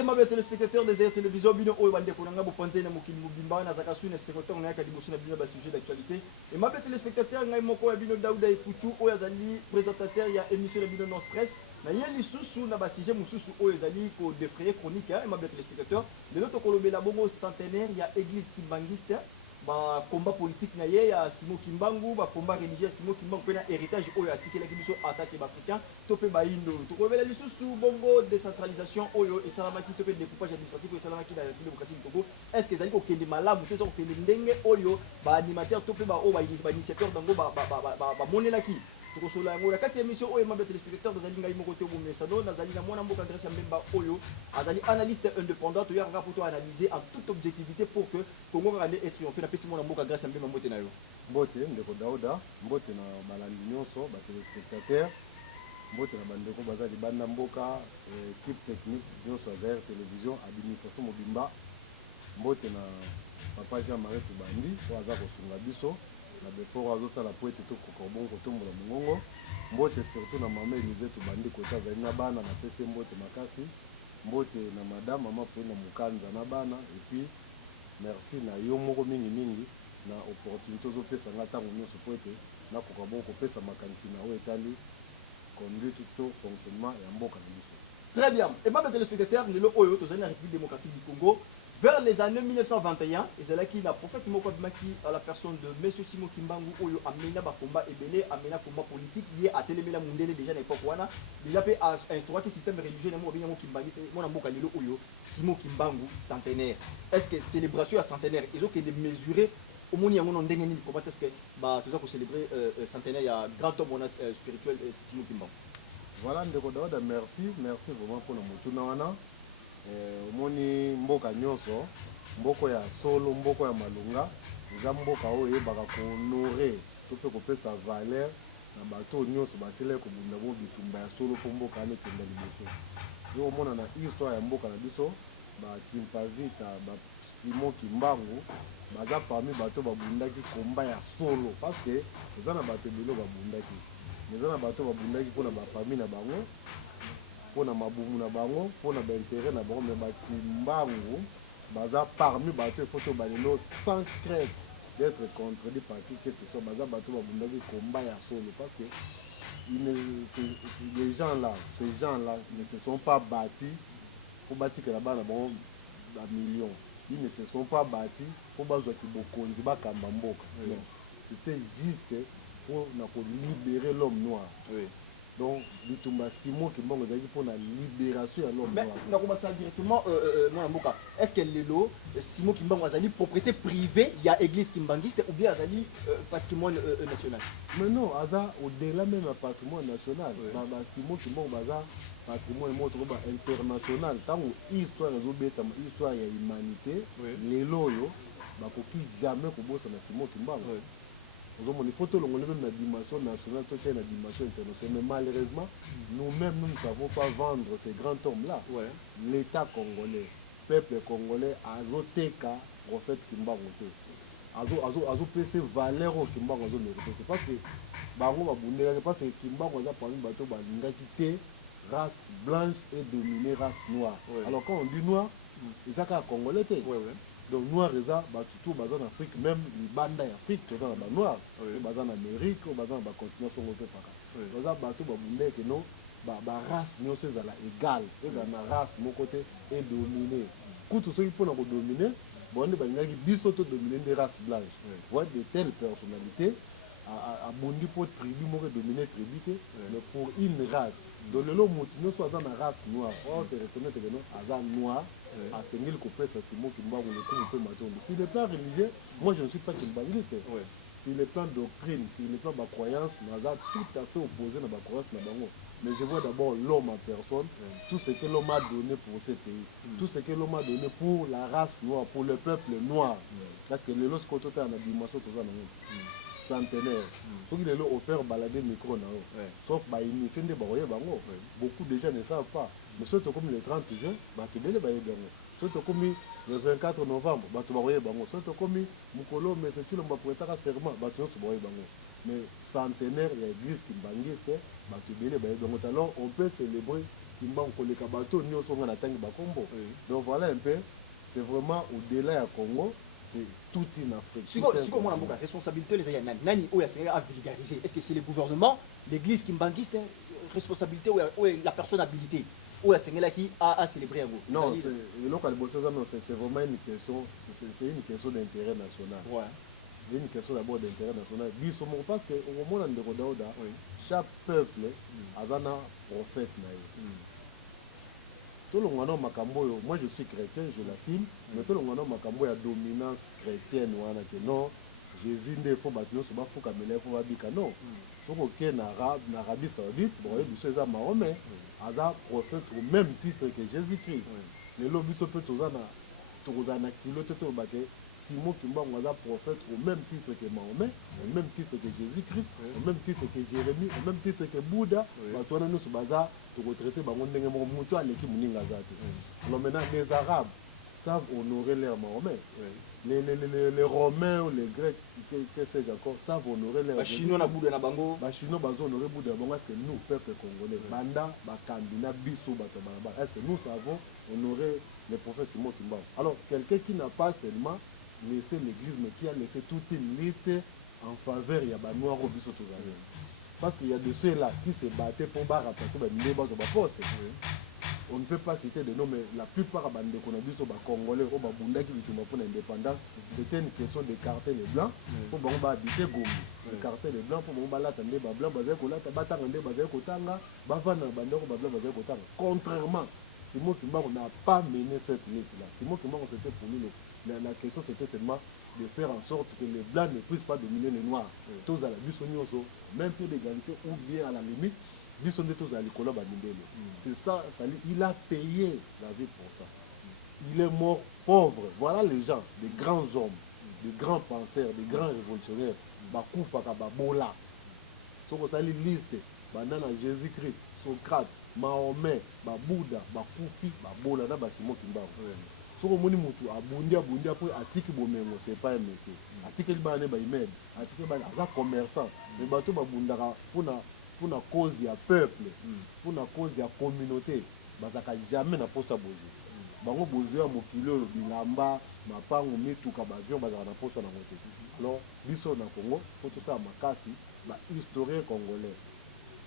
aimable téléspectateurs des Air Télévision, bino oyo bande konanga bopanze na mokili mobimba na zaka sune secrétaire na yaka liboso na bino ba sujet d'actualité. Aimable téléspectateurs ngai moko ya bino Daouda Ekuchu oyo azali présentateur ya émission na bino Non Stress. Na ye lisusu na ba sujet mususu oyo ezali ko défrayer chronique aimable téléspectateurs. Lelo to kolobela bongo centenaire ya église kimbangiste. Ba combat politique na ye ya Simon Kimbangu, ba combat religieux ya Simon Kimbangu pe na héritage oyo atikela biso attaque ba africain to pe ba indo to rebela lisusu bongo décentralisation oyo et salamaki to pe découpage administratif oyo salamaki na démocratie du Congo. Est-ce que ezali ko kende malamu to ko kende ndenge oyo ba animateur to pe ba o ba initiateur dango ba monelaki tokosola yango na kati ya émission oyo mabé téléspectateurs nazali ngai moko te bomesano nazali na mwana mboka adresse ya Mbemba oyo azali analyste indépendant to yaka pour analyser en toute objectivité pour que Congo kaka nde triomphe na pesi mwana mboka adresse ya Mbemba mbote na yo mbote ndeko Daouda mbote na balandi nyonso ba téléspectateurs mbote na bandeko bazali banda mboka équipe technique nyonso ya Air Télévision administration mobimba mbote na papa Jean-Marie Tubandi po aza kosunga biso na befort azosala po ete tokoka kotombola mongongo mbote surtout na mama Elise Tubandi kota azali na bana na pese mbote makasi mbote na madame mama po na mukanza na bana et puis merci na yo moko mingi na opportunité ozopesa nga ntango nyonso po ete nakoka kopesa makanisi na oyo etali conduite to fonctionnement ya mboka na biso. Très bien. Et même téléspectateurs, nous sommes au République démocratique du Congo. Vers les années 1921, et c'est là qu'il a prophète Mokabimaki à la personne de M. Simon Kimbangu, Oyo amena ba combat ebélé, amena combat politique lié à Télémela Mundele déjà à l'époque wana, déjà fait instaurer le système religieux mo bien Kimbangi, mon amboka lelo Oyo Simon Kimbangu centenaire. Est-ce que célébration à centenaire, ils ont que de mesurer au moins il y a un ndenge ni comment est-ce que bah tout ça pour célébrer centenaire il y a grand homme spirituel Simon Kimbangu. Voilà ndeko Daouda, merci vraiment pour le mutuna wana. Omoni mboka nyonso mboko ya solo mboko ya malunga eza mboka oyo ebaka kohonore to pe kopesa valeur na bato nyonso basila kobunda bo bitumba ya solo po mboka ane kenda liboso yo omona na histoire ya mboka na biso ba Kimpavita ba Simon Kimbangu baza parmi bato babundaki komba ya solo parce que eza na bato ebele babundaki eza na bato babundaki mpona bafamille na bango pona mabumu na bango pona ba intérêt na bango mais ba Kimbangu baza parmi bato photo balelo sans crainte d'être contredit par qui que ce soit baza bato babundaki combat ya solo parce que ces gens là ne se sont pas bâtis pour bâtir que là-bas na bango ba millions ils ne se sont pas bâtis pour bazwa ki bokonzi ba kamba mboka non c'était juste pour na ko libérer l'homme noir. Oui. Donc, Bitumba Simon Kimbangu ezali pour la libération de l'homme noir. Mais on commence directement est-ce que Lelo Simon Kimbangu azali propriété privée, il y a église kimbangiste ou bien azali patrimoine national? Mais non, aza au-delà même du patrimoine national. Baba Simon Kimbangu baza patrimoine international. Tant histoire ezobeta histoire ya humanité, lelo yo bakoki jamais kobosa na Simon Kimbangu. Il faut que l'on ait une dimension nationale, une dimension internationale. Mais malheureusement, nous-mêmes, nous ne savons pas vendre ces grands hommes-là. Ouais. L'État congolais, le peuple congolais, a voté qu'à prophète Kimbangu. A PC valeur au Kimbangu. C'est parce que Kimbangu a parlé de la race blanche et dominée race noire. Ouais. Alors quand on dit noir, c'est ça congolais. Donc noir eza batutu baza en Afrique même libanda ya Afrique toza na ba noir baza na Amérique baza na ba continent songo pe paka baza batu babunda ke no ba race nyonso ezala égal ezala na race moko te et dominer kutu soki pona ko dominer bonde balingaki biso to dominer des races blanches voit de telles personnalités a bondi pour tribu moko dominer tribu te mais pour une race donc le mutu nyonso aza na race noire on se reconnaître que non aza noir à Sengel Kopesa Simon Kimbangu le coup peut m'attendre. Si le plan religieux, moi je ne suis pas kimbanguiste. Si le plan doctrine, si le plan de croyance, nous avons tout à fait opposé à ma croyance. Mais je vois d'abord l'homme en personne, tout ce que l'homme a donné pour ce pays, tout ce que l'homme a donné pour la race noire, pour le peuple noir. Parce que le lorsqu'on est en dimension, centenaire. Ceux qui l'ont offert balader micro, sauf initier des barrières, beaucoup de gens ne savent pas. Mais surtout comme le 30 juin, surtout comme le 24 novembre, surtout comme Mukolo, mais c'est tout le monde pour être serment, mais centenaire, l'église qui bangiste, alors on peut célébrer Kimbangu koleka bato nyonso nga na tangi bakombo. Donc voilà un peu, c'est vraiment au-delà ya Congo, c'est toute une Afrique. Si comment la responsabilité les ayants nani ou à vulgariser, est-ce que c'est le gouvernement, l'église kimbanguiste, responsabilité ou la personne habilitée ou est-ce qui a célébré un mot? Non, c'est vraiment une question, c'est une question d'intérêt national. Ouais. C'est une question d'abord d'intérêt national. Parce qu'au moment où chaque peuple a un prophète. Tout le monde moi je suis chrétien, je l'assume, mais tout le monde a la dominance chrétienne. Non, Jésus ne faut pas nous faut pas non. Il faut qu'il y ait en Arabie Saoudite, bon, il y a Mahomet, un prophète au même titre que Jésus-Christ. Les lobbies se peuvent Simon Kimbangu est un prophète au même titre que Mahomet, au même titre que Jésus-Christ, au même titre que Jérémie, au même titre que Bouddha. Alors maintenant, les Arabes savent honorer leur Mahomet. Les Romains ou les Grecs, que sais-je encore, savent honorer leur Chinois na Bouddha na bango. Chinois bazo honorer Bouddha bango. Est-ce que nous, peuple congolais, Banda, Bakandina, Bissou, Batabaraba, est-ce que nous savons honorer le prophète Simon Kimbangu? Alors, quelqu'un qui n'a pas seulement laissé l'église, mais qui a laissé toute une lutte en faveur de Banoir au Bissou. Parce qu'il y a de ceux-là qui se battaient pour rapporter des postes. On ne peut pas citer de noms, mais la plupart des Congolais au Babunda qui vivent pour l'indépendance, c'était une question d'écarter les blancs pour habiter Gombe. Écarter les blancs pour attendre les blancs, contrairement, Simon Kimbangu n'a pas mené cette lutte-là. Simon Kimbangu, c'était pour lui, la question c'était seulement de faire en sorte que les blancs ne puissent pas dominer les noirs. Tous à la même pied d'égalité ou bien à la limite, c'est ça, il a payé la vie pour ça. Il est mort pauvre. Voilà les gens, des grands hommes, des grands penseurs, des grands révolutionnaires. Bakoufa Babola. So vous allez liste, Banana Jésus-Christ, Socrate, Mahomet, Bouddha, Bakoufi, Babola, Simon Kimbangu. So vous moni mutu abundia pour atiki bomengo, c'est pas un monsieur. Atiki libane ba imed, atiki ba za commerçant. Mais bato babundaka pour la cause du peuple, pour la cause de la communauté, bazaka jamais na posa bozo. Bango bozo ya mokilo bilamba, mapango mituka bavion bazaka na posa na moté. Alors, biso na Congo, faut tout ça makasi, ba historien congolais,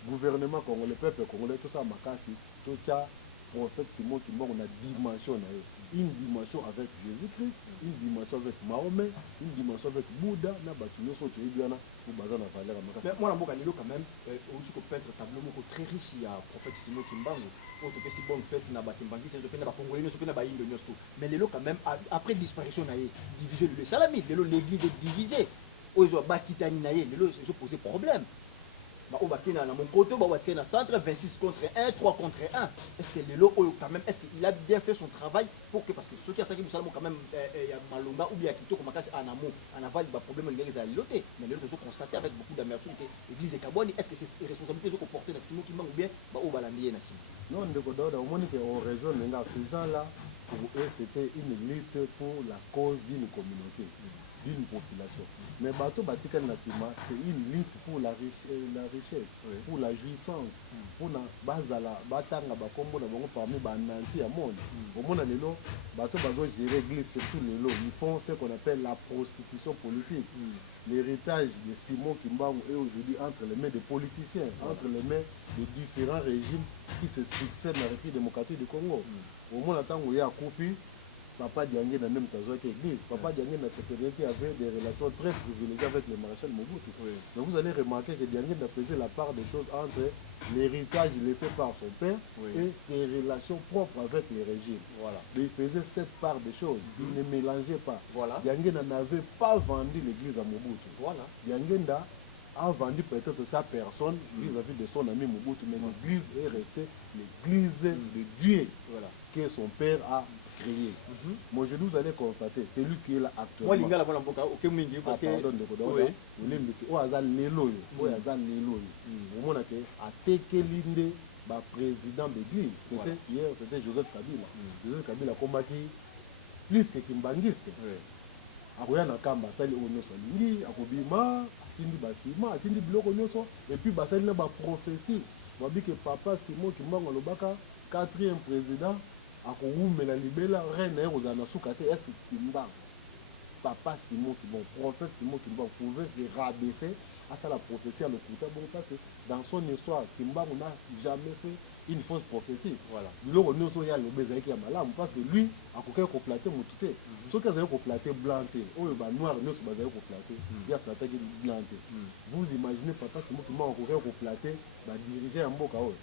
gouvernement congolais, peuple congolais, tout ça makasi, tout ça prophète Simon Kimbangu na dimension na une dimension avec Jésus-Christ, une dimension avec Mahomet, une dimension avec Bouddha, na batuno so tuibiana pour bazana na salaire makasi. Mais moi na mboka lelo quand même, on dit que peindre tableau moko très riche ya prophète Simon Kimbangu. On te fait si bonne fête na batimbangi, c'est je na ba congolais, so na ba indo nyosto. Mais lelo quand même après disparition na division le salami, lelo l'église est divisée. Ozo ba kitani na lelo se poser problème. Au Bakina, mon côté, au centre, 26 contre 1, 3 contre 1. Est-ce que le lot, quand même, est-ce qu'il a bien fait son travail pour que, parce que ceux qui ont ça, quand même, il y a Malonga ou bien Kito, comme en amont, en aval, il y a problème de les loter. Mais le lot, constaté avec beaucoup d'amertume que l'église est Kabouani. Est-ce que c'est responsabilité de porter dans Simon qui manque ou bien au Balandier Nassim? Non, au moins, on rejoint ces gens-là, pour eux, c'était une lutte pour la cause d'une communauté, d'une population. Mais Bato Batikan Nassima, c'est une lutte pour la richesse, pour la jouissance, pour la Bazala, Batanga, Bakombo, parmi Bananti à monde. Au monde, Bato Bazo gérer l'église, surtout les lots. Ils font ce qu'on appelle la prostitution politique. L'héritage de Simon Kimbangu est aujourd'hui entre les mains des politiciens, entre les mains de différents régimes qui se succèdent dans la République démocratique du Congo. Au monde, où il y a Koupi, Papa Diangé n'a même pas église. Papa Diangé n'a qui avait des relations très privilégiées avec le maréchal Mobutu. Donc vous allez remarquer que Diangé a fait la part des choses entre l'héritage laissé par son père et ses relations propres avec les régimes. Voilà. Il faisait cette part des choses. Il ne mélangeait pas. Voilà. Diangé n'avait pas vendu l'église à Mobutu. Voilà. Diangé a vendu peut-être sa personne vis-à-vis de son ami Mobutu, mais l'église est restée l'église de Dieu que son père a créé. Moi, je vous allez constater, c'est lui qui est là actuellement. Moi, je suis parce que président de l'église. C'était hier, c'était Joseph Kabila. Joseph Kabila a combattu plus que Kimbangiste. Akoya na kamba sali onyoso lingi akobima akindi basima akindi biloko nyonso et puis basali na ba prophétie wabi que papa Simon Kimbangu lobaka quatrième président akoumela libela reine na kozala na suka te. Est ce que Kimbangu papa Simon Kimbangu, prophète Simon Kimbangu pouvait se rabaisser à ça la prophétie à l'occulta? Bon, parce que dans son histoire Kimbangu n'a jamais fait une fausse prophétie. Voilà. Biloko nyonso ya lobe ezalaki ya malamu parce que lui akokaki koplate motu te. Soki azali koplate blanc te oyo banoir nyonso bazali koplate ye aplataki blanc te. Vous imaginez papa Simon Kimbangu akokaki koplate badirige ya mboka oyo.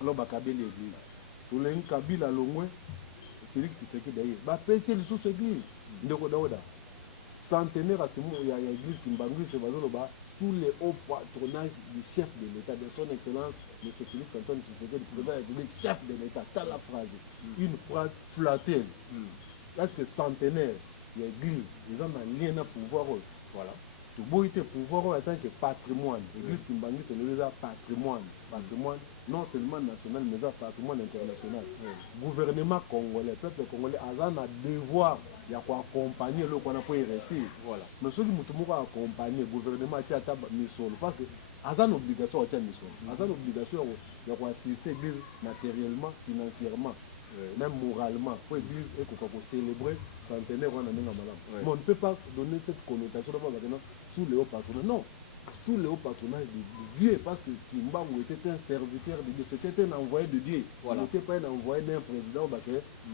Alors bakabeli église tolengi Kabila longwe Félix Tshisekedi d'ailleurs bapesi lisusu église ndeko Daouda centenaire ya église Kimbangu se bazoloba tous les hauts patronages du chef de l'État, de son excellence, M. Félix Antoine Tshisekedi, président de la République, chef de l'État, t'as la phrase, une phrase flattée. Parce que centenaire, il y a l'église, ils ont un lien à pouvoir. Voilà. Tout beau était pouvoir en tant que patrimoine. L'église Kimbangu, c'est le patrimoine. Patrimoine non seulement national, mais un patrimoine international. Gouvernement congolais, peuple congolais, a un devoir de accompagner le qu'on a pu réussir. Voilà. Mais ceux qui m'ont accompagné, le gouvernement a été mission. Parce que a une obligation de mission. A une obligation d'assister l'église matériellement, financièrement. Même moralement, pour l'église et qu'on célébrer centenaire, mais on ne peut pas donner cette connotation sous le haut patronage. Non, sous le haut patronage de Dieu, parce que Kimbangu était un serviteur de Dieu, c'était un envoyé de Dieu. Voilà. Il n'était pas un envoyé d'un président,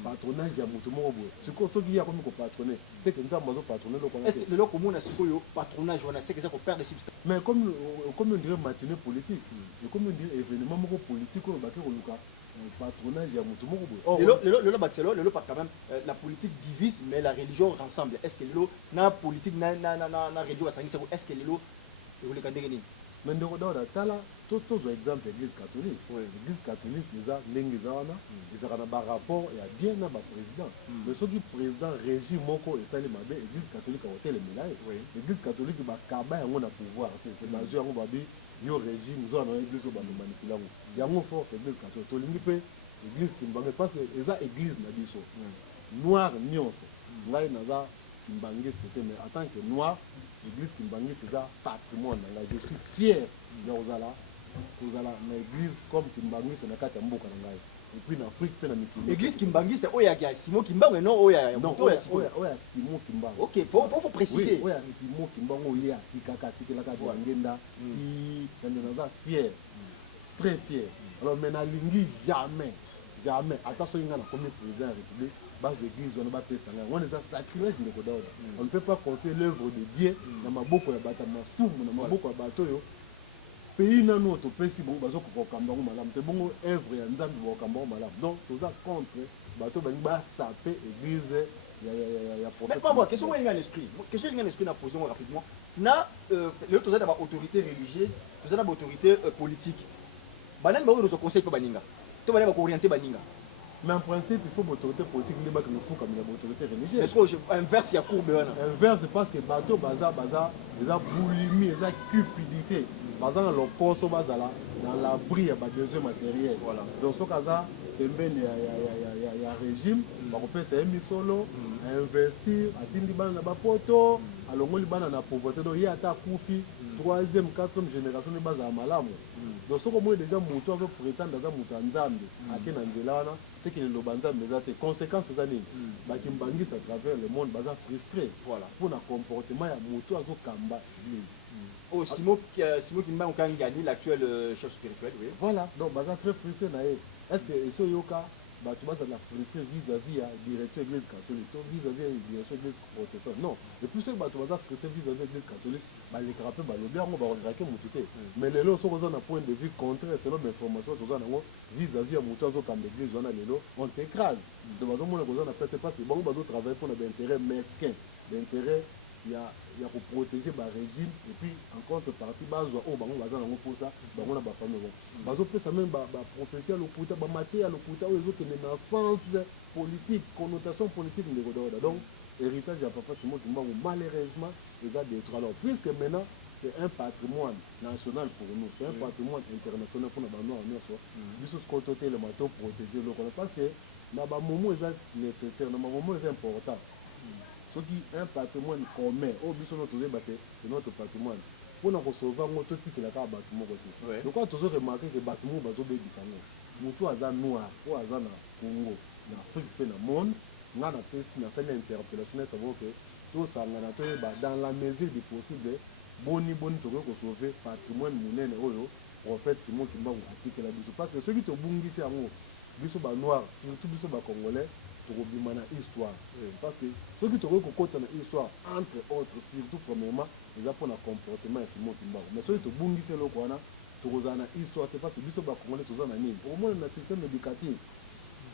patronage à Moutoumou. Ce qu'il y a comme patronné, c'est que nous avons patronné. Est-ce que le commun a ce patronage, on a ce que ça perd des substances? Mais comme on dirait matinée politique, et comme on dirait événement politique, on va faire patronage à Moutoumou. Le quand même, la politique divise, mais la religion rassemble. Est-ce que la politique n'a religion, est-ce que mais nous avons tout exemple l'église catholique. L'église catholique, ils ont un rapport et bien à président. Mais ce qui président régime moko et ça l'église catholique a voté les médailles. L'église catholique va cabaye on a pouvoir. C'est basé on va dire yo régime nous avons église au manipulation. Il y a une force l'église catholique. L'église Kimbangu parce que les église na biso. Noir nyonso. Ngai naza Kimbangiste mais en tant que noir l'église Kimbangu c'est ça patrimoine. Je suis fier de l'église comme Kimbangu c'est na kati ya mboka na ngai. Et puis en Afrique pe na mikili. L'église Kimbangu c'est oya ya Simon Kimbangu non oya Simon Kimbangu. OK, faut préciser. Oya Simon Kimbangu il y a tikaka tikelaka ngenda qui naza fier. Très fier. Alors maintenant lingi jamais attention ngana comme président de la République base d'église on va faire ça on est sacrilège ndeko Daouda. On ne peut pas confier l'œuvre de Dieu na maboko ya bata masumu na maboko ya bato yo pays nanu otopesi bongo bazo kokambango malamu te bongo œuvre ya nzambe bokambango malamu donc toza contre bato balingi basape église ya prophète. Mais pas question il y a un esprit na poser rapidement na le toza na ba autorité religieuse toza na ba autorité politique banani ba nous conseil pe baninga to bana ba ko orienter baninga. Mais en principe, il faut une autorité politique qui nous comme une autorité religieuse. Est-ce que inverse, il y a courbe? Inverse, c'est parce que bateau baza boulimie, baza cupidité. Baza dans le corps, dans l'abri, il y a des besoins matériels. Voilà. Donc, ce cas-là, il y a un régime, on peut s'aimer solo, investir, atteindre les poto, alors on a la pauvreté. Donc, il y a ta koufi, troisième, quatrième génération de base à Malamu. Donc, ce que moi déjà mouton avec prétendre dans un Nzambe, à Kenangelana, c'est que le Banzambe a des conséquences des années. Bakimbangi à travers le monde, baza frustré. Voilà. Pour le comportement, il y a mouton avec Kamba. Oh, Simon Kimbangu a gagné l'actuel chef spirituel, oui. Voilà, donc baza très frustré. Est-ce que ce yoka, tu vas la frustré vis-à-vis à la direction de l'église catholique, vis-à-vis à la direction de l'église protestante? Non, et puis ce que tu vas frustré vis-à-vis de l'église catholique, les crapés, le bien, on va regretter mon tuté. Mais les lots sont un point de vue contraire, selon l'information, vis-à-vis à mon temps, comme l'église, on t'écrase. De toute façon, on a fait parce que bon, on va travailler pour l'intérêt mesquin, l'intérêt. Il y a pour protéger le régime et puis en contrepartie on va pour ça on a famille ça même prophétie à l'oputa maté à l'oputa les autres dans sens politique connotation politique donc héritage à papa Simon Kimbangu malheureusement ils ont détruit. Alors puisque maintenant c'est un patrimoine national pour nous, c'est un patrimoine international pour nous nous sommes côté le matin protéger le parce que na ba moment est nécessaire na moment est important. Ce qui est un patrimoine commun, c'est notre patrimoine. Pour nous sauver, on peut tout la bâtiment. Donc, quand on remarque que le bâtiment est moto aza noir oyo aza na Congo na Afrique mpe na monde nga na pesi nasali interpellation ya savoir que tosangana toyeba dans la mesure du possible boni tokoki kosauve patrimoine monene oyo prophète Simon Kimbangu atikela biso parce que soki tobungisi yango biso banoir surtout biso bacongolais tokobima na histoire parce que soki tokoki kokota na histoire entre autres surtout premièrement eza mpona comportement ya Simon Kimbangu mais soki tobungisi eloko wana tokozala na histoire te parce que biso bacongolais toza na nini okomona na système éducatif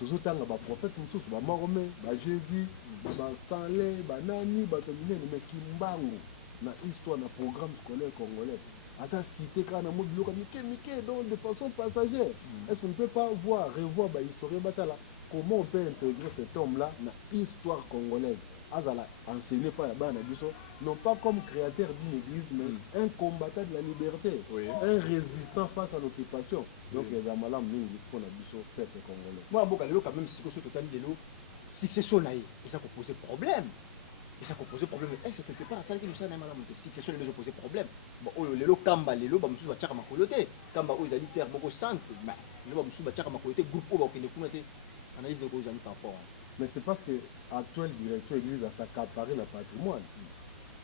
tozotanga baprophète mosusu bamarome bajésus bastanley banani bato minene mais Kimbangu na histoire na programme scolaire congolais aza cité kaka na mo biloko mike donc de façon passagère est-ce qu'on ne peut pas revoir bahistorien batala comment on peut intégrer cet homme là na histoire congolaise azala enseigné par ya bana biso non pas comme créateur d'une église mais un combattant de la liberté un résistant face à l'occupation donc eza malamu mingi mpona biso peuple congolais moi mboka lelo quand même siko so totali lelo succession na ye eza koposer problème eza koposer problème est-ce que quelque part asalaki mosala na ye malamu te succession lelo ezoposer problème oyo lelo kamba lelo bamosusu batiaka makolo te kamba oyo ezali terre moko centre lelo bamosusu batiaka makolo te groupe oyo bakokende kuna te analyse oko ezali par rapport mais c'est parce que actuel directeur église asaccaparé le patrimoine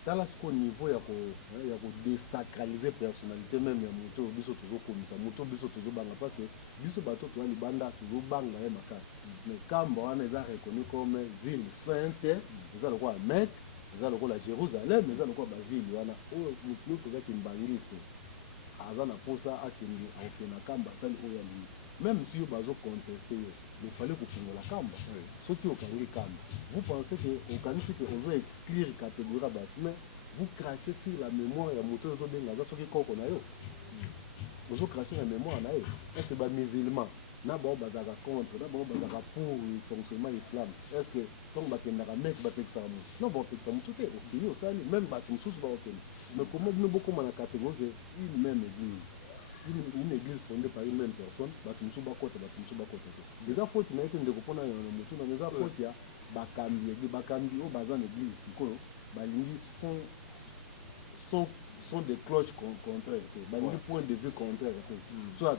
tala siko niveau ya kodésacraliser personnalité même ya moto oyo biso tozokomisa moto biso tozobanga parce que biso bato toya libanda tozobanga ye makasi mais kamba wana eza reconnu comme ville sainte eza lokola Mecque eza lokola Jérusalem eza lokola baville wana oyo moto nyonso ezaki mbangisi aza na posa akende akokende na kamba asali oyo alingi même si yo bazoconteste yo il fallait kofungola kamba soki okangi kamba vous pensez que okanisi ke ozo exclure catégorie ya bato mais vous crachez sur la mémoire ya moto ozobenga aza soki koko na yo ozo cracher na mémoire na ye est-ce bamusulman na bao bazalaka contre na bao bazalaka pour fonctionnement islam est-ce que ntongo bakendaka meke bapekisaka motu non baopekisa motu te okini osali même bato mosusu baokende mais comment bino bokoma na catégorie ke une même église une église fondée par une même personne bato mosusu bakota bato mosusu bakota te eza foti na ye te ndeko mpona yana motu na eza foti ya bakambi oyo baza na église sikoyo balingi sont des cloches contraires te balingi point de vue contraire te soit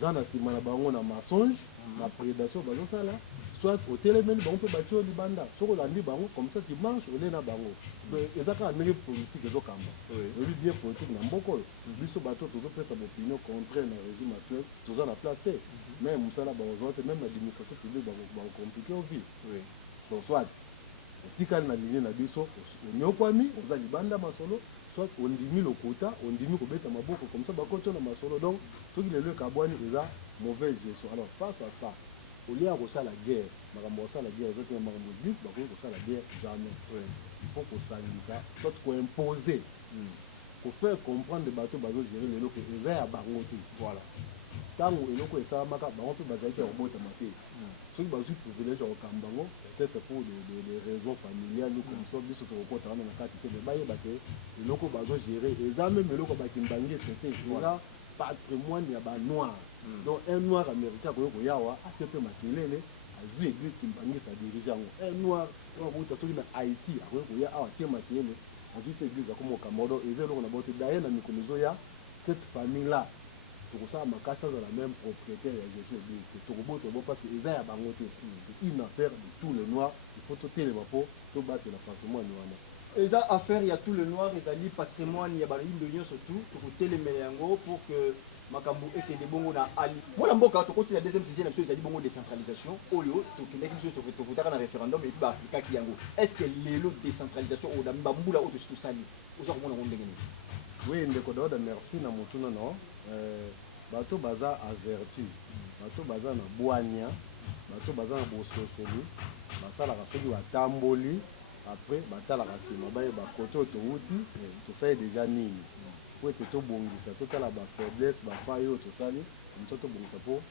za na nsima na bango na mensonge na prédation bazosala soit otelemeli bango mpe batio libanda soki olandi bango comme ça tu marche ole na bango eza kaka ndenge politique ezokamba oyebi bien politique na mboka oyo biso bato tozopesa baopinion contraire na régime actuel toza na place te mais mosala baozwa te même l'administration publique baocomplike ovivre donc soit otikali na linie na biso onyokwami oza libanda masolo soit ondimi lokota ondimi kobeta maboko comme ça bakoti na masolo donc soki lelo ekabwani eza mauvaise gestion alors face à ça olia kosala guerre makambo kosala guerre ezoti na makambo église bakoki kosala guerre jamais il faut kosangisa soit koimposer kofaire comprendre bato bazogere lelo ke eza ya bango te voilà ntango eloko esalamaka bango mpe bazalaki ya kobotama te soki bazwi privilège ya kokamba bango peut-être pour des raisons familiales ou comme ça biso tokokota wana na kati te me bayeba te eloko bazogere eza meme eloko bakimbangisi te eza patrimoine ya banoir donc un noir américain akoki koyawa atie mpe makelele azwi église kimbangisi adirige yango un noir akouta soki na haïti akoki koya awa atie makelele azwi mpe église akomokambo donc eza eloko na bao te daye na mikolo ezoya cette famille là tokosala makasi azala même propriétaire ya gestion église te tokobota bo parce eza ya bango te c'est une affaire de tous les noirs il faut totelema mpo tobatela patrimoine wana eza affaire ya tout le noir ezali patrimoine ya bayindo nyonso tout tokotelemela yango pour que makambo ekende bongo na ali mwana mboka tokoti na deuxième sujet na biso ezali bongo décentralisation oyo tokendaki biso tokutaka na référendum epi baaplikaki yango est ce que lelo décentralisation oyo na bambula oyo tosi tosali oza komona ngo ndenge nini oui ndeko daoda merci na motuna no bato baza averti bato baza na bwania bato baza na bososoli basalaka soki batamboli après batalaka nsima bayeba kote oyo towuti tosali deja nini po ete tobongisa totala bafaiblesse bafai oyo tosali komisa tobongisa mpo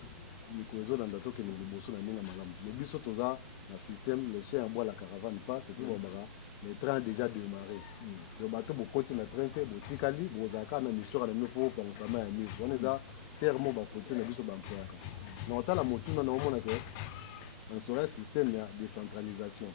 mikolo ezolanda tokende liboso na ndenge ya malamu me biso toza na système le chien ya bois la caravane pas c'est puis babaka le train déjà démarré yo bato bokoti na train te botikali bozalaka na mission na bino mpo bopangosama ya mise wana eza terme bafoti na biso bampeyaka na otala motuna na omona ke instauré système ya décentralisation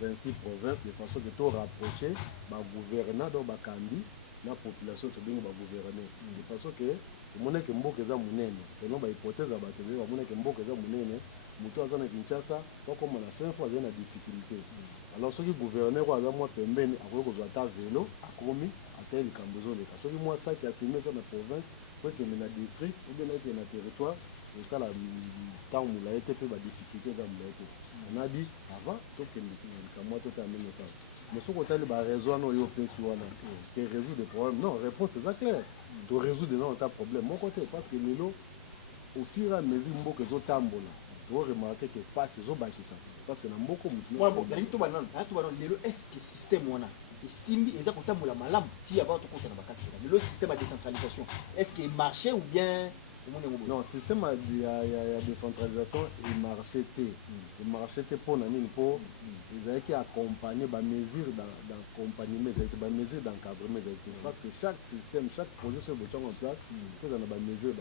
26 provinces de façon que to rapprocher ba gouvernant donc bakambi na population to bingo ba gouverner de façon que tomoneke mboka eza monene selon bahypothèse ya bato ebele bamoneke mboka eza monene moto aza na Kinshasa tokoma na fin fois azali na difficulté alors soki gouverneur oyo aza mwa pembeni akoki kozwa ata velo akomi atali likambo ezoleka soki mwa saki ya sime eza na province po ekende na district ou bien ekende na territoire osala ntango molai te mpe badifficulté eza molai te anadi avant tokende likambo wana totala meme temps mais soki otali baraison wana oyo opesi wana ke résoudre des problèmes non réponse eza claire to résoudre nano ata problème moko te parce que lelo au fur et à mesure mboka ezotambola toremarke ke pasi ezobakisa parce que na mboka motu to banano lelo est ce que système wana esimbi eza kotambola malamu ti avant tokota na bakati lelo système ya décentralisation est ce que marché ou bien non système ya décentralisation emarché te mpo na nini mpo ezalaki accompagner bamesure d'accompagnement ezalaki bamesure d'encadrement ezalaki parce que chaque système chaque projet soki botiango en place eza na bamesure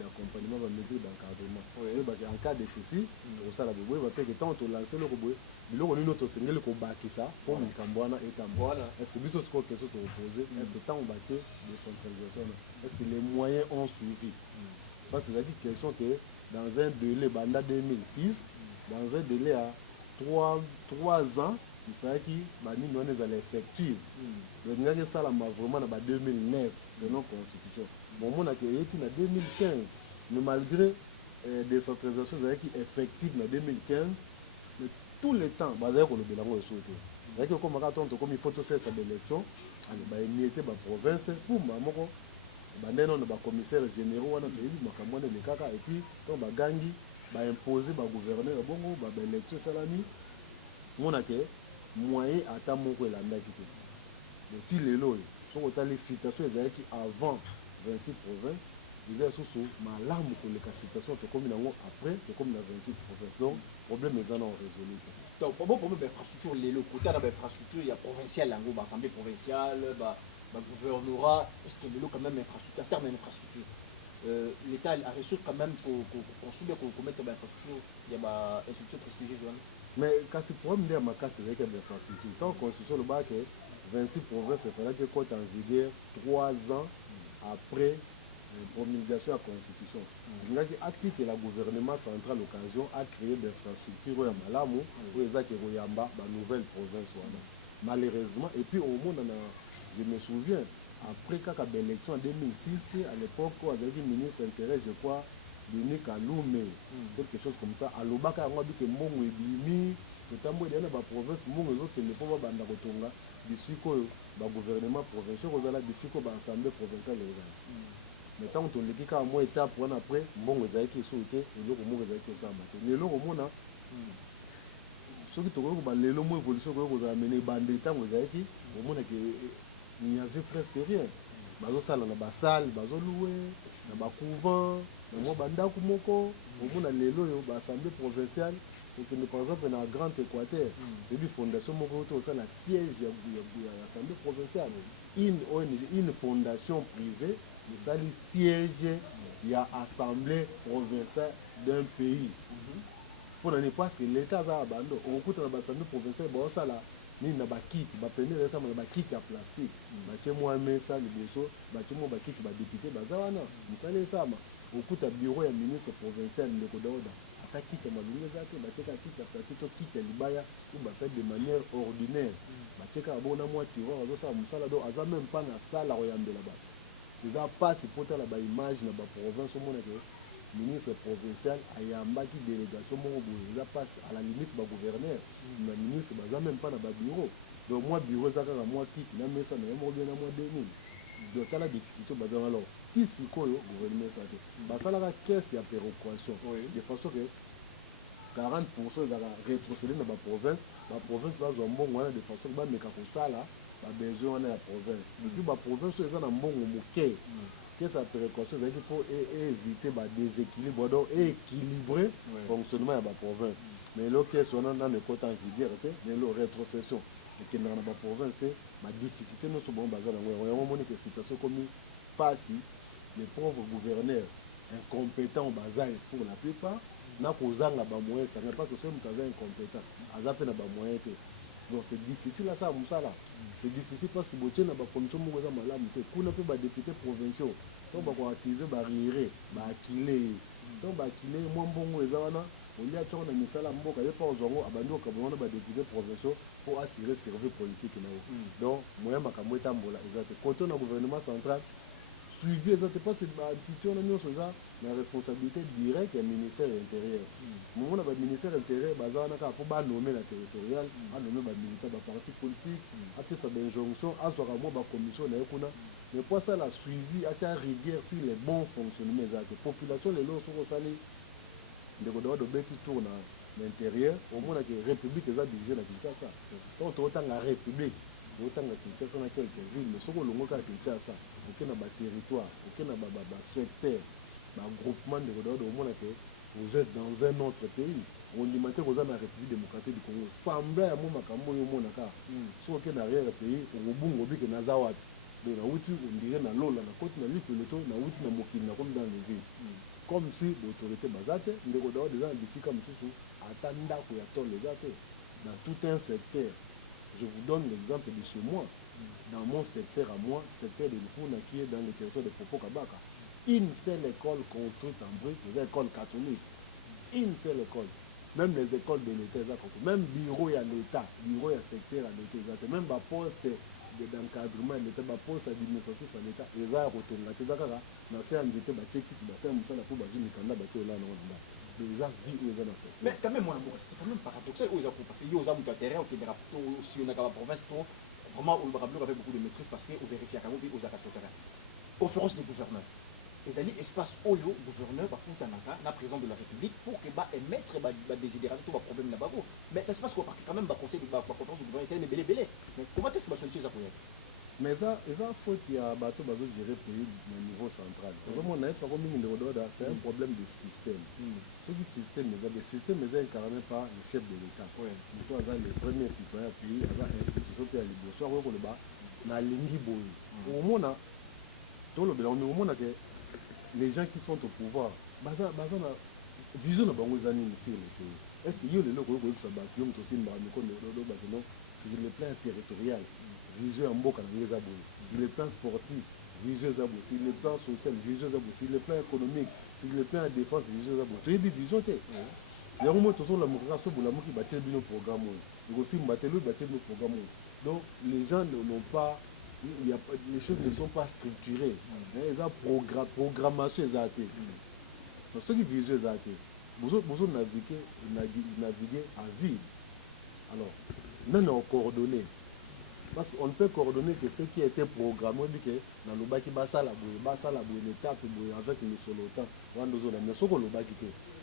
d'accompagnement bamesure d'encadrement oyebaki en cas de ceci osala boye bapeke ntango tolance eloko boye biloko nini tosengeli kobakisa mpo likambo wana etambola est ce que biso sikoyo question tokopose est ce que ntango batie décentralisation est ce que les moyens ont suivi parce que c'est une question que dans un délai, banda 2006, dans un délai à 3 ans, il fallait que bani nous les effectifs. Donc nous avons ça vraiment en 2009, c'est notre constitution. Bon, on a été en 2015, mais malgré décentralisation, vous avez qui effectif en 2015, mais tout le temps, vous avez qu'on le bilan est sauté. Vous avez comme comme il faut tout ça d'élection, bah il était ma province pour maman. Bandé non ba commissaire généraux wana toyebi makambo wana lekaka et puis donc bagangi ba imposer ba gouverneur bongo ba élection salami mona ke moyen ata moko elandaki te de ti lelo soko tali citation ezalaki avant 26 provinces ezali susu malamu koleka citation tokomi nango après tokomi na 26 provinces donc problème eza na résolu te donc bon problème d'infrastructure lelo kota na infrastructure ya provinciale yango ba assemblée provinciale ba gouvernorat, est-ce qu'il y a quand même infrastructure, en termes d'infrastructure l'État a reçu quand même pour construire, pour mettre l'infrastructure, il y a des institutions prestigieuses. Mais quand c'est pour me dire ma casse avec l'infrastructure, tant qu'on se sur le bac, 26 provinces, il fallait que quand en vigueur 3 ans après promulgation de la Constitution. Il y a acté que le gouvernement central l'occasion a créé des infrastructures à Malamu, où ils ont créé une nouvelle province. Malheureusement, et puis au monde, je me souviens, après l'élection en 2006, à l'époque, où avait dit ministre intérêt, je crois, Denis Kaloume, quelque chose comme ça. À l'Obaka, on a dit que mon Ebimi, le tambour de la province, mon autres, les pauvres Bandakotonga, d'ici que le gouvernement provincial, d'ici que l'Assemblée provinciale. Mais tant que les cas à moi étape, pour après, bon, les aïkis sauté, et l'autre mot, les aïkis ça maté. Les lots, mon a. Ceux qui ont les lots, évolution, vous avez amené bandé, tant vous avez dit, au monde il n'y avait presque rien. Bazo sala na basal, bazo loué, na bacouvent, na mo bandako moko, au monde lelo yo ba assemblée provinciale, et par exemple na Grand Équateur, et puis fondation moko to ça la siège ya assemblée provinciale. Une fondation privée, mais ça le siège ya assemblée provinciale d'un pays. Pour ne pas que l'État va abandonner, on coûte na assemblée provinciale, ba sala ni na bakiti bapene récemment bakiti ya plastique batie moi mesa liboso batie moi bakiti ba député baza wana misala esama okuta bureau ya ministre provincial ndeko Daouda ata kiti ya mabinga zate bateka kiti ya plastique to kiti ya libaya ou bafait de manière ordinaire bateka bona moi tiroir azosala musala do aza même pas na sala oyambela bato eza pasi potala ba image na ba province omona ke ministre provincial ayambaki délégation moko boye eza passe à la limite ba gouverneur na ministre baza même pas na ba bureau donc moi bureau eza kaka moi kiti na mesa na ye moko bien na moi 2000 donc tala difficulté baza alors ti sikoyo gouvernement eza te basalaka caisse ya péréquation de façon que 40% ezalaka rétrocédé na baprovince bazwa mbongo wana de façon bameka kosala babesoin wana ya province epuis baprovince oyo eza na mbongo moke que sa péréquation veut dire pour éviter le déséquilibre, donc équilibrer le fonctionnement de la province. Mais là, qu'est-ce qu'on a dans le côté en vigueur, mais la rétrocession. Et que dans la province, la difficulté, nous sommes en bas. On a une situation comme passe, les pauvres gouverneurs incompétents au bazar pour la plupart, n'a pas osé la moyen, ça n'est pas ce que nous avons incompétent. À ça fait la moyen. Donc c'est difficile à ça, Moussala. C'est difficile parce que Botier n'a pas commission Mougoza Malam. Kuna peut ba député provinciaux. Donc ba ko attiser ba rire, ba akile. Donc ba akile moi mbongo ezawana. On y a tourné misala mboka ye pas ozongo abando kabona ba député provinciaux pour assurer service politique na. Donc moyen makambo etambola ezate. Côté na gouvernement central suivi ezate pas c'est ba institution na nyonso za la responsabilité directe du ministère intérieur. Mon ministère intérieur bazana ka pour ba nommer la territoriale, a nommer ba militaire ba parti politique, a fait sa injonction, a soit mo ba commission na ekuna. Mais pour ça la suivi a ta rigueur sur les bons fonctionnements exact. Population les lots sont salés de godo de beti tour na l'intérieur, au moins que république eza dirigée na Kinshasa. Donc autant la république, autant la Kinshasa na quelques villes, mais ce que l'on a Kinshasa, aucun ba territoire, aucun ba secteur. Un groupement de Godot, au moins que vous êtes dans un autre pays. On dit que vous êtes dans la République démocratique du Congo. Semblait à mon macambo et mon aka. Soit qu'il n'y a rien à pays, on boum, on dit que Nazawat. Donc, on dirait dans l'eau, la côte, dans l'île, dans l'outil, dans Mokina, comme dans les villes. Comme si l'autorité basate, les Godot, des gens d'ici comme tout, attendant pour y attendre les athées. Dans tout un secteur. Je vous donne l'exemple de chez moi. Dans mon secteur à moi, secteur de l'Ifuna qui est dans le territoire de Popo Kabaka. Une seule école construite en briques, les écoles catholiques. Une seule école. Même les écoles de l'État, même bureau à l'État, bureau à secteur à l'État, même ma poste d'encadrement à l'État, ma poste administratif à l'État, les arts autour de l'État, dans ces entités, les arts dit où ils sont. Mais quand même, c'est quand même paradoxal parce qu'il y a aux amours de terrain, qui est sur la province, vraiment, on va avec beaucoup de maîtrise parce qu'on vérifie quand même aux accords terrain. Conférence de gouverneurs. Les alliés espace Oyo, gouverneur, la président de la République, pour que émettre des désidérations, tout le problème là-bas. Mais ça se passe parce que quand même, le conseil de conférence du gouverneur, c'est belé. Mais comment est-ce que la solution est pour mais ça, faut qu'il y a bateau gérer le pays au niveau central. C'est un problème de système. Ce qui système, le système est incarné par le chef de l'État. Toi, les premiers citoyens pays, les institutions qui sont à l'Ingui. Au monde, les gens qui sont au pouvoir, vision de ici. Est-ce qu'il y a le logo sur le plan territorial, vision en Boka, sur le plan sportif, vision sur le plan social, vision sur le plan économique, sur le plan de défense, vision tu as des visions. Il y a un moment où la mouvement pour la qui bâtit nos programmes. Il y a aussi nos programmes. Donc les gens n'ont pas. Les choses ne sont pas structurées. Ils ont programmation exacte. Donc ceux qui visent exact, vous naviguer à vide. Alors, nous on coordonné. Parce qu'on ne peut coordonner que ce qui a été programmé, dans le baki basala l'étape avec le solotan, mais ce qu'on le baki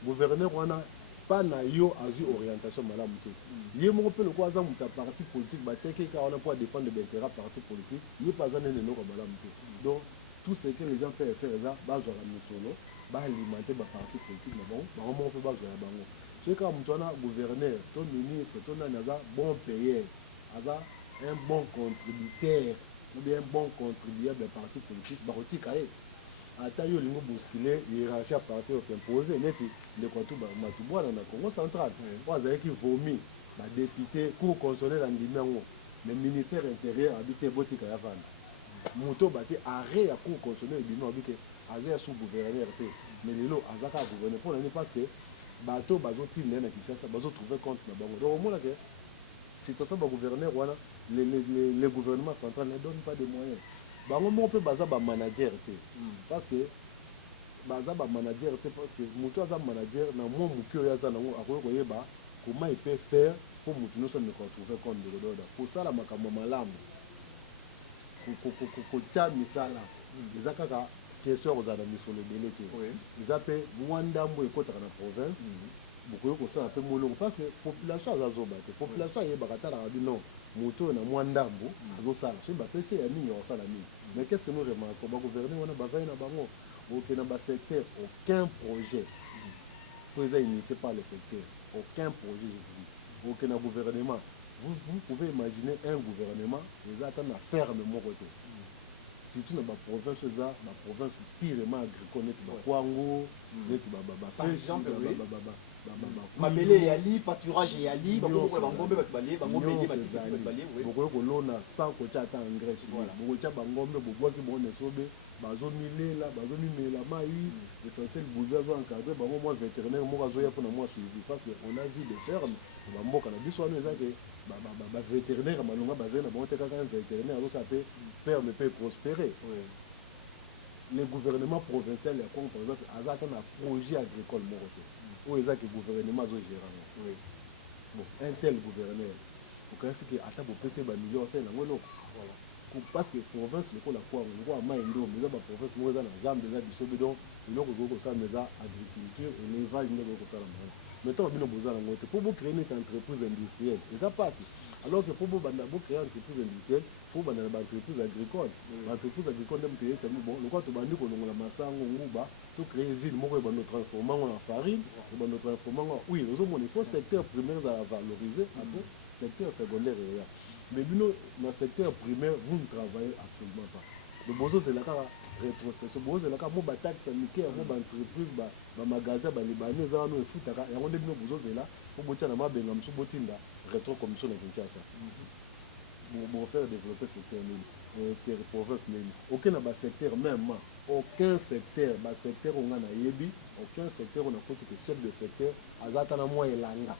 gouverneur on a pas na yo azu orientation madame tout. Yé mon peu le quoi ça mon parti politique bah checker car on a pour défendre l'intérêt parti politique, il pas ça ne non madame tout. Donc tout ce que les gens peuvent faire là, bah je ramène solo, bah alimenter bah parti politique mais bon, bah on fait bah je la bango. C'est quand on a gouverneur, ton ministre, ton anaza bon payeur, asa un bon contributeur, ou bien un bon contribuable des partis politiques, bah on cahier. Attends, il y a une bousculée, il y a un parti s'imposer, les Kwatou Matouboua dans le Congo central. Moi, j'ai qui vomi, la députée, cour constitutionnelle en Guinée, le ministère intérieur habité Botika Yavan. Mouto bâti arrêt à cour constitutionnelle en Guinée, habité Azé sous gouverneur. Mais les lots, Azaka gouverneur, pour l'année parce que bateau, bateau, pile, n'a pas ça, bateau trouver compte là-bas. Donc, au moins, si tu as un gouverneur, le gouvernement central ne donne pas de moyens. On peut baser un manager parce que baza ba manager parce que mutu aza manager na mo mukio ya za na akoyeba comment il peut faire pour mutu no sommes retrouver compte de l'ordre pour ça la makambo malamu ko cha misala ezakaka question aux amis sur le belete ils appellent mwandambo ekota na province beaucoup ko ça un peu molongo parce que population azazoba te population yeba katala bino mutu na mwandambo azosala c'est ba pese ya mingi osala mingi. Mais qu'est-ce que nous remarquons? Le gouvernement a besoin d'un secteur, aucun projet. Vous initié par le secteur, aucun projet. Aucun gouvernement. Vous pouvez imaginer un gouvernement, ils attendent à faire le mot côté. Surtout dans la province, la province purement agricole, Kwango, par exemple, mabele yali pâturage yali bakokola bangombe bato bale bangombe yali matiti bato bale bokoki kolona sans kotia ata engrais bokotia bangombe bobwaki bongo esobe bazomilela bazomimela mai essentiel bourgeois azo encadre bango mwa vétérinaire moko azoya mpona mwa suivi parce que on a vu des fermes bamboka na biso wana eza ke bavétérinaire malonga bazali na bango te kaka un vétérinaire azosala mpe ferme mpe prospérer le gouvernement provincial ya Congo par exemple aza ata na projet agricole moko te oyo eza ke gouvernement azogéra yango bon un tel gouverneur okayasi ke ata bopesi bamillion osala yango eloko parce que province lokola kwango lokola mai ndombe eza baprovince moko eza na zambe eza bisobe donc eloko okoki kosala eza agriculture élevage nde okoki kosala mana mais ntango bino boza nango te mpo bocréer neti entreprise industrielle eza pasi alors que mpo bobanda bocréer entreprise industrielle mpo bobanda na baentreprise agricole baentreprise agricole nde moto eyebisa bon lokola tobandi kolongola masango nguba tocréer usine moko ebanda otransforme yango na farine ebanda otransforme yango na huile ozomona il faut secteur primaire ezala valoriser après secteur secondaire eya mais bino na secteur primaire vous ne travaillez absolument pas le bozozela kaka rétrocession bozozela kaka mo bataxe ya mike yango baentreprise bamagasin balibani eza wana efutaka yango nde bino bozozela mpo botia na mabenga mosusu botinda rétro commission na Kinshasa bofaire développer secteur nini province nini oke na basecteur même aucun secteur basecteur onga nayebi aucun secteur on a foti que chef de secteur aza ata na mwa elanga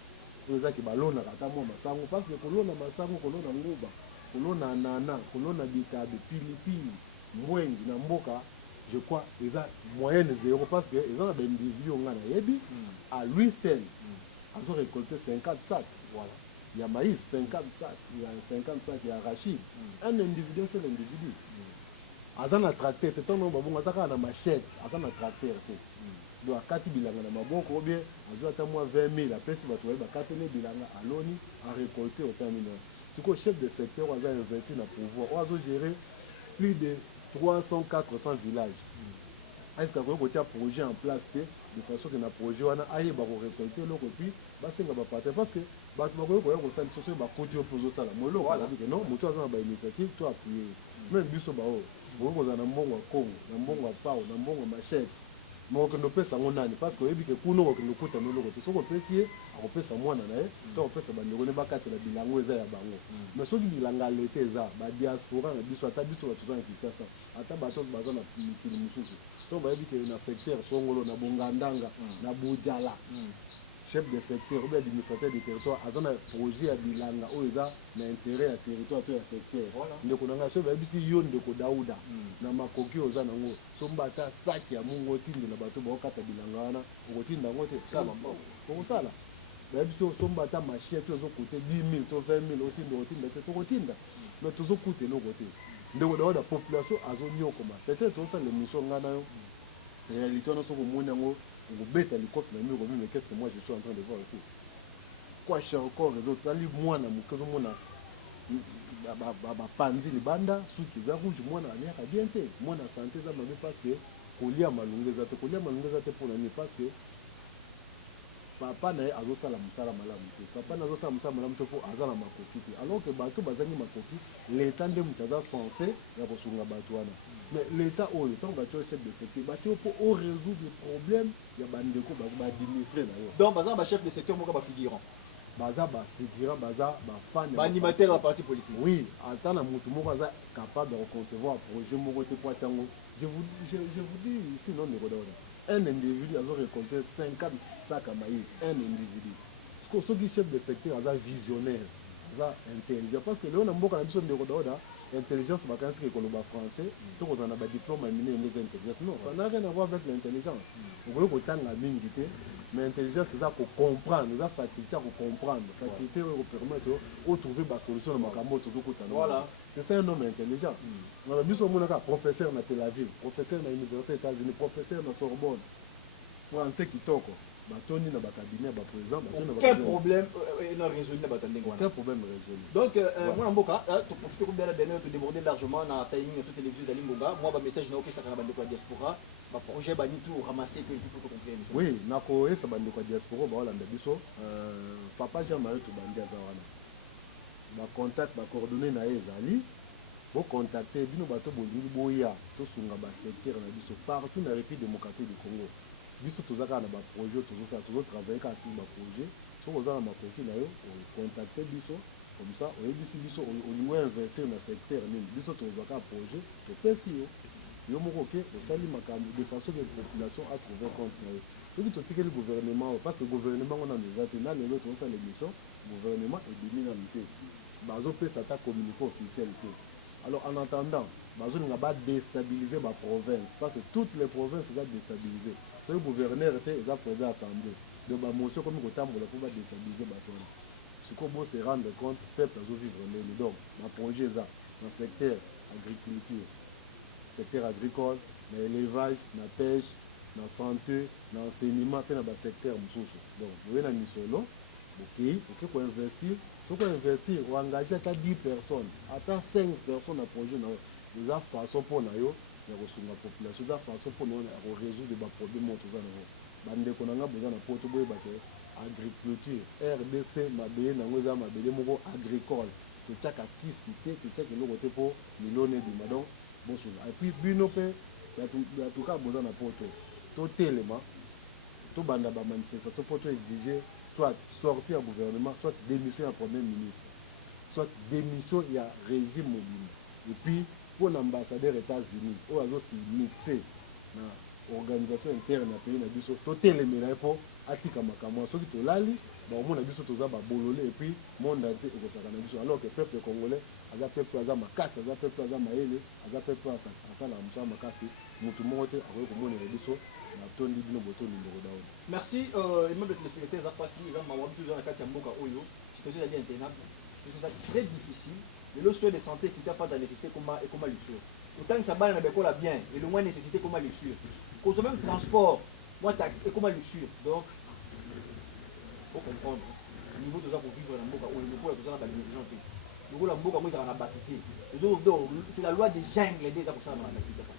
oyo ezaki balonaka ata mwa masango parce que kolona masango kolona nguba kolona anana kolona bitabe pilipili mbwengi na mboka je crois eza moyenne zéro parce que eza na baindividu onga nayebi à lui seul azo récolter 50 sacs voilà il y a maïs 50 sacs il y a 50 sacs ya arachide un individu c'est l'individu aza na tracteur te ntango babongo ata kaka na machette aza na tracteur te donc akati bilanga na maboko obien azwi ata mwa 20 000 apesi bato baye bakatele bilanga aloni arécolte ota mino sikoyo chef de secteur oyo aza investi na pouvoir oyo azogérer plus de 300-400 villages est-ce akoki kotia projet en place te de façon ke na projet wana ayeba korécolte eloko puis basenga bapartenaire parce que bato bakoki koya kosala liso soki bakoti oyo mpo ozosala mo eloko alobike non moto aza na bainitiative to appuye même biso bao bokoki kozala na mbongo ya kongo na mbongo ya pao na mbongo ya machete mokokende opesa yango nani parce que oyebi ke kuna okokende okutana eloko te soki opesi ye akopesa mwana na ye to akopesa bandeko ne bakatela bilango eza ya bango mais soki bilanga lete eza badiaspora na biso ata biso bato oza na Kinshasa ata bato baza na mikili mosusu to bayebi ke na secteur songolo na bongandanga na bujala chef de secteur ou bien administrateur du territoire aza na projet ya bilanga oyo eza na intérêt ya territoire to ya secteur ndeko na ngai so bayebisi yo ndeko dauda na makoki oyo oza nango somba ata saki ya mungu otindela bato baokata bilanga wana okotinda yango te okosala bayebisi somba ata machine to ozokute 10 000 to 20 000 otinda te tokotinda mais tozokute eloko te ndeko dauda population azonyokoma peut-être osala émission nga na yo réalité wana soki omoni yango okobeta likofi na mio komi mais qu'est-ce que moi je suis en train de voir ici quoi cher encore réseau tali mwana moke ozomona bapanzi libanda suki eza rouge mwana aliaka bien te mwana santé eza mabe parce que kolia malunga eza te kolia malunga eza te mpona nini parce que papa na ye azosala mosala malamu te papa na azosala mosala malamu te mpo aza na makoki te alors que bato bazangi makoki leta nde moto aza censé ya kosunga bato wana mais leta oyo ntango bato oyo chef de secteur bato mpo orésoudre problème ya bandeko baadministre na yo donc baza bachef de secteur moko bafigurant baza bafigurant baza bafan baanimateur ya parti politique oui ata na motu moko aza capable ya koconcevoir projet moko te po atango je vous dis ici non ndeko daoda un individu a récolté 50 sacs à maïs, un individu. Ce qui chef de secteur est visionnaire, intelligent. Parce que là, on a beaucoup de intelligence, c'est qu'on a français, tout on a un diplôme à miner intelligence. Non, ça n'a rien à voir avec l'intelligence. On veut autant la minité, mais l'intelligence, c'est ça pour comprendre, c'est ça faculté pour comprendre, faculté pour permettre de trouver la solution dans ma voilà. C'est ça un homme intelligent. On a vu son professeur dans Tel Aviv, professeur dans l'université des États-Unis, professeur dans Sorbonne, français qui toque. Batoni na cabinet ba président quel problème non résolu na batandeng wana quel problème résolu donc moi mboka to profiter ko bela dernier to déborder largement na timing sur télévision za Limbonga moi ba message na opesa kana bandeko ya diaspora ba projet ba ni tout ramasser que pour conclure oui na ko esa bandeko ya diaspora ba olanda biso papa Jean-Marie to bandia za wana ba contact ba coordonnées na ezali bo contacter bino bato bolingi boya to sunga ba secteur na biso partout na République démocratique du Congo biso tozaka na baprojet tozotravaille kaka sur baprojet soki oza na makoki na yo ocontacte biso comme ça oyebisi biso olingo investir na secteur nini biso tozwaka projet topesi yo moko ke osali makambo de façon que population a trouvé compte na yo soki totikeli gouvernement parce que gouvernement ngo nano eza te na lelo tozosala émission gouvernement ebimi nanu te bazopesa ata communiqué officiel te. Alors en attendant bazolinga badéstabiliser baprovince parce que toutes les provinces eza déstabiliser soki gouverneur te eza président assemblée donc bamotion komi kotambola mpo badéstabiliser bato wana sikoyo bo se rendre compte peuple azovivre lelo donc baprojet eza na secteur agriculture secteur agricole na élevage na pêche na santé na enseignement mpe na basecteur mosusu donc boye na misolo bokei oke koinvestir soki oinvestir oengage ata 10 personnes ata 5 personnes na projet na yo eza façon mpo na yo ya kosunga population eza façon mpo na yo ya korésoudre baproblème oyo toza nango bandeko na nga boza na poto boyebake agriculture rdc mabele nango eza mabele moko agricole totiaka kisi te totiaka eloko te mpo milone ebima donc bosula epuis bino mpe yatuka boza na poto totelema tobanda bamanifestation mpo toexige soit sortie ya gouvernement soit démission ya premier ministre soit démission ya régime mobimba epuis mpo na ambassadeur états-unis oyo azosimixe na organisation interne ya pays na biso totelemela ye mpo atika makambo soki tolali baomona biso toza babolole epuis monde entier ekosaka na biso alors que peuple congolais aza peuple aza makasi aza peuple aza mayele aza peuple asalaka mosala makasi motu moko te akoki komonela biso na tondi bino botondi ndeko daoda. Merci aimable téléspectateurs eza mpasi eza mawa biso eza na kati ya mboka oyo situation ezali intenable situation eza très difficile lelo soin de santé ekita pas à nécessité ekoma luxure kotangisa bana na bekola bien elongwa nécessité ekoma luxure kozwa même transport mwa taxi ekoma luxure donc faut comprendre niveau toza kovivre na mboka oyo lokola toza na balingision te lokola mboka mo ezaka na bato te c'est la loi des jungle nde eza kosala na kitasa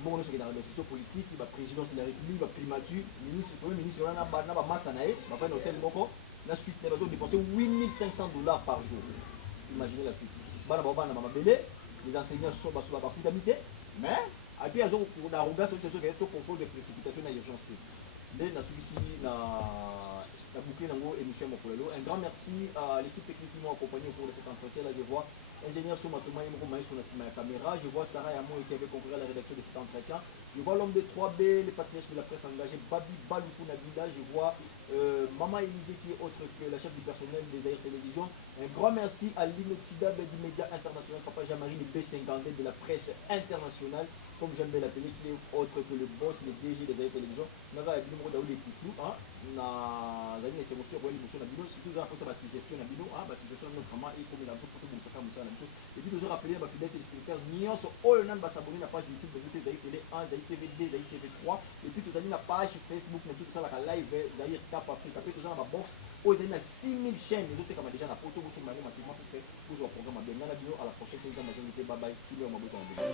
mbongo nyonso ekendaka bainstitution politique baprésidence de la république baprimature ministre premier ministre wana na bamasa na ye bafai na hotel moko na suite na bazodepense $8500 par jour. Imaginez la suite bana bao bana mabele les enseignants so bafutami te mais api na arrogance to confort de précipitation na urgence te nde nasukisi na boucler nango émission mokolelo. Un grand merci à l'équipe technique qui m'a accompagné au cours de cet entretien là. Je vois ingénieur Somatoma Moko Maïs sur la caméra, je vois Sarah Yamo qui avait conclu à la rédaction de cet entretien, je vois l'homme de 3B, les partenaires de la presse engagée, Babi Baloukou Nabida, je vois Maman Élisée qui est autre que la chef du personnel des Air Télévision. Un grand merci à l'inoxydable du média international Papa Jean-Marie le B50 de la presse internationale, comme j'aime bien l'appeler, qui est autre que le boss, le DG des Air Télévision. Naga Bino Daouli Koutou, na zali na sémotion pour l'émotion na bino, surtout za posa ba suggestion na bino, ba suggestion na comment il faut la photo comme ça comme ça na bino. Et puis toujours rappeler ba fidèles téléspectateurs nyonso oyo nan ba s'abonner na page YouTube de Zai Télé 1, Zai TV 2, Zai TV 3 et puis tous na page Facebook na tout ça la live Zai Tap Africa, puis tous na ba box oyo zali na 6000 chaînes, les autres comme déjà na photo vous sur mani massivement pour faire pour programme bien na bino à la prochaine fois dans ma bye bye, kilo maboto na bino.